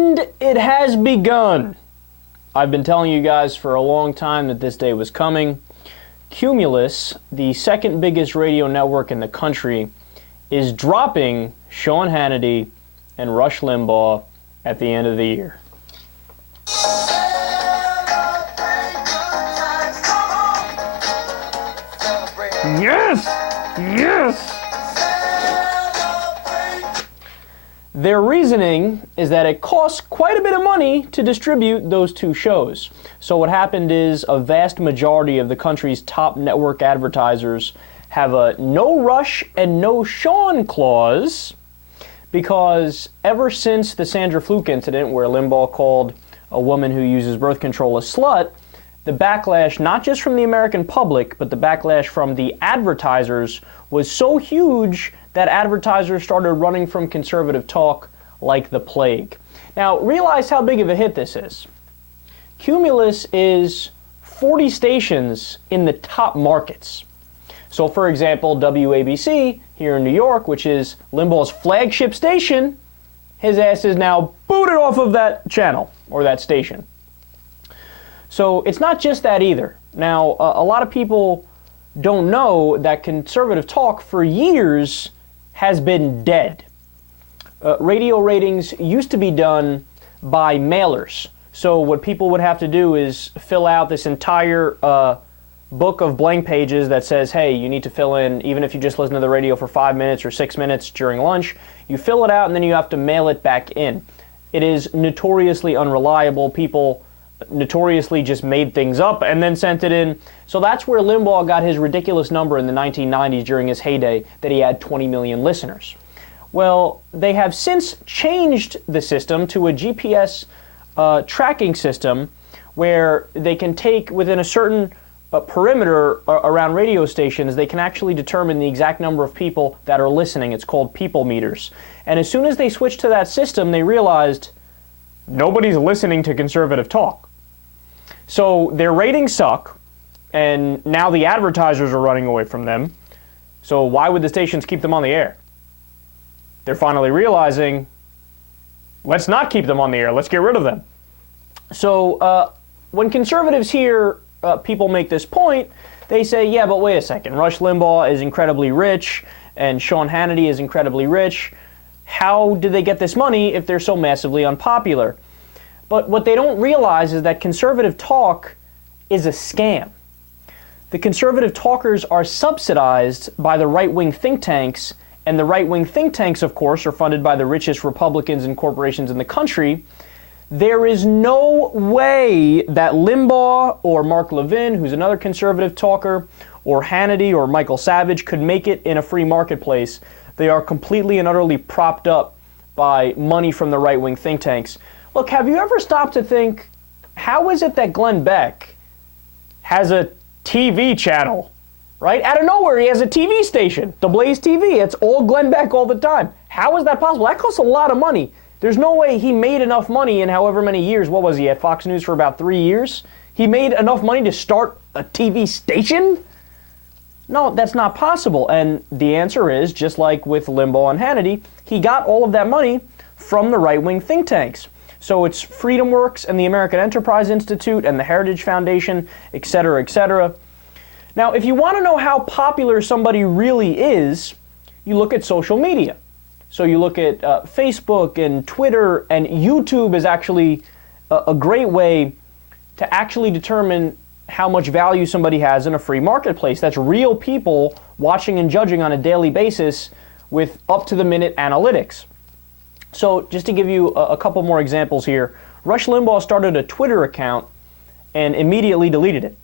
And it has begun. I've been telling you guys for a long time that this day was coming. Cumulus, the second biggest radio network in the country, is dropping Sean Hannity and Rush Limbaugh at the end of the year. Yes! Yes! Their reasoning is that it costs quite a bit of money to distribute those two shows. So what happened is a vast majority of the country's top network advertisers have a no Rush and no Sean clause, because ever since the Sandra Fluke incident, where Limbaugh called a woman who uses birth control a slut, the backlash, not just from the American public, but the backlash from the advertisers was so huge that advertisers started running from conservative talk like the plague. Now, realize how big of a hit this is. Cumulus is 40 stations in the top markets. So, for example, WABC here in New York, which is Limbaugh's flagship station, his ass is now booted off of that channel or that station. So it's not just that either. Now, a lot of people don't know that conservative talk for years has been dead. Radio ratings used to be done by mailers. So what people would have to do is fill out this entire book of blank pages that says, hey, you need to fill in, even if you just listen to the radio for 5 minutes or 6 minutes during lunch, you fill it out and then you have to mail it back in. It is notoriously unreliable. People notoriously just made things up and then sent it in. So that's where Limbaugh got his ridiculous number in the 1990s during his heyday, that he had 20 million listeners. Well, they have since changed the system to a GPS tracking system where they can take within a certain perimeter around radio stations, they can actually determine the exact number of people that are listening. It's called people meters. And as soon as they switched to that system, they realized nobody's listening to conservative talk. So their ratings suck, and now the advertisers are running away from them. So why would the stations keep them on the air? They're finally realizing, let's not keep them on the air, let's get rid of them. So when conservatives hear people make this point, they say, yeah, but wait a second, Rush Limbaugh is incredibly rich, and Sean Hannity is incredibly rich. How did they get this money if they're so massively unpopular? But what they don't realize is that conservative talk is a scam. The conservative talkers are subsidized by the right-wing think tanks, and the right-wing think tanks, of course, are funded by the richest Republicans and corporations in the country. There is no way that Limbaugh or Mark Levin, who's another conservative talker, or Hannity or Michael Savage could make it in a free marketplace. They are completely and utterly propped up by money from the right-wing think tanks. Look, have you ever stopped to think, how is it that Glenn Beck has a TV channel, right? Out of nowhere, he has a TV station, The Blaze TV. It's all Glenn Beck all the time. How is that possible? That costs a lot of money. There's no way he made enough money in however many years. What was he, at Fox News for about 3 years? He made enough money to start a TV station? No, that's not possible. And the answer is, just like with Limbaugh and Hannity, he got all of that money from the right-wing think tanks. So it's FreedomWorks and the American Enterprise Institute and the Heritage Foundation, et cetera, et cetera. Now, if you want to know how popular somebody really is, you look at social media. So you look at Facebook and Twitter, and YouTube is actually a great way to actually determine how much value somebody has in a free marketplace. That's real people watching and judging on a daily basis with up-to-the-minute analytics. So just to give you a couple more examples here, Rush Limbaugh started a Twitter account and immediately deleted it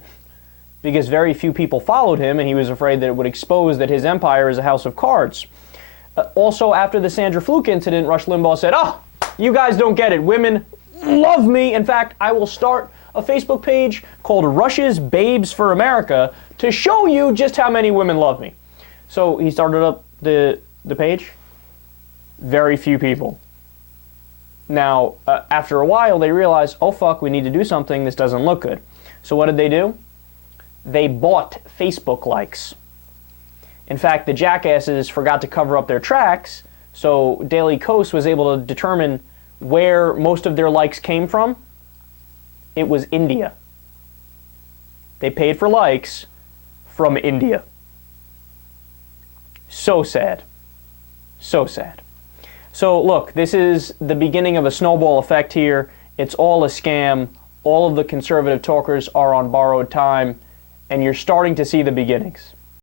because very few people followed him, and he was afraid that it would expose that his empire is a house of cards. Also, after the Sandra Fluke incident, Rush Limbaugh said, oh, you guys don't get it. Women love me. In fact, I will start a Facebook page called Rush's Babes for America to show you just how many women love me. So he started up the page. Very few people. Now, after a while, they realized, oh, fuck, we need to do something. This doesn't look good. So what did they do? They bought Facebook likes. In fact, the jackasses forgot to cover up their tracks, so Daily Kos was able to determine where most of their likes came from? It was India. They paid for likes from India. So sad. So sad. So look, this is the beginning of a snowball effect here. It's all a scam. All of the conservative talkers are on borrowed time, and you're starting to see the beginnings.